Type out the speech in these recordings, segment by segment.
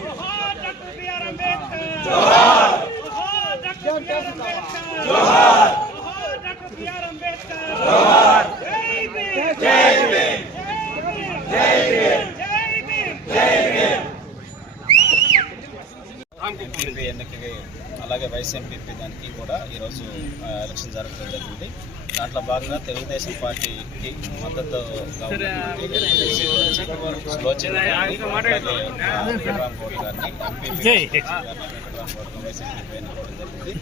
జోహార్ doctor BR Ambedkar జోహార్ ఎన్నికకి అలాగే vice MPP దానికి కూడా ఈరోజు ఎలక్షన్ జరగడం జరిగింది దాంట్లో భాగంగా తెలుగుదేశం పార్టీకి జరిగింది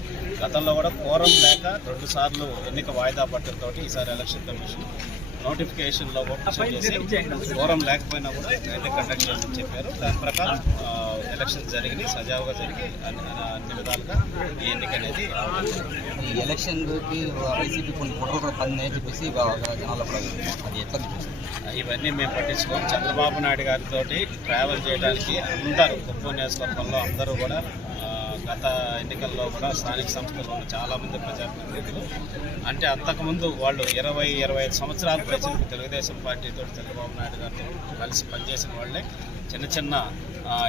గతంలో కూడా కోరం లేక రెండు సార్లు ఎన్నిక వాయిదా పట్టడంతో ఈసారి ఎలక్షన్ కమిషన్ నోటిఫికేషన్లో కూడా మెన్షన్ చేసి ఫోరం లేకపోయినా కూడా అయితే కండక్ట్ చేయమని చెప్పారు. దాని ప్రకారం ఎలక్షన్ జరిగి సజావుగా జరిగి అన్ని అన్ని విధాలుగా ఈ ఎన్నిక అనేది ఈ ఎలక్షన్కి వైసీపీ కొన్ని ఫోటోలు కూడా పని చెప్పేసి జనాల్లో కూడా అది ఎట్లా చూస్తుంది ఇవన్నీ మేము పట్టించుకోం చంద్రబాబు నాయుడు గారితో ట్రావెల్ చేయడానికి అందరూ కుప్పం నియోజకవర్గంలో అందరూ కూడా గత ఎన్నికల్లో కూడా స్థానిక సంస్థల్లో ఉన్న చాలా మంది ప్రజాప్రతినిధులు అంటే అంతకుముందు వాళ్ళు ఇరవై ఇరవై ఐదు సంవత్సరాల ప్రజలకు తెలుగుదేశం పార్టీతో చంద్రబాబు నాయుడు గారితో కలిసి పనిచేసిన వాళ్ళే. చిన్న చిన్న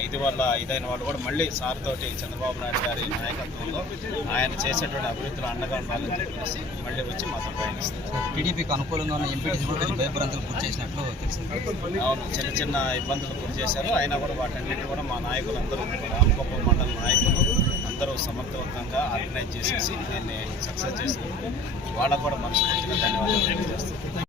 ఇది వల్ల ఇదైన వాళ్ళు కూడా మళ్ళీ సార్ తోటి చంద్రబాబు నాయుడు గారి నాయకత్వంలో ఆయన చేసేటువంటి అభివృద్ధిలో అండగా ఉండాలని చెప్పేసి మళ్ళీ వచ్చి మాతో పయనిస్తారు టీడీపీకి అనుకూలంగా ఉన్న కొంచెం భయభ్రాంతులు గురి చేసినట్లు తెలిసింది. అవును చిన్న చిన్న ఇబ్బందులు గురి చేశారు. అయినా కూడా వాటన్నిటి కూడా మా నాయకులందరూ రామకొప్ప మండల నాయకులు అందరూ సమర్థవంతంగా ఆర్గనైజ్ చేసేసి దీన్ని సక్సెస్ చేసినందుకు వాళ్ళకు కూడా మనస్ఫూర్తిగా ధన్యవాదాలు తెలియజేస్తాను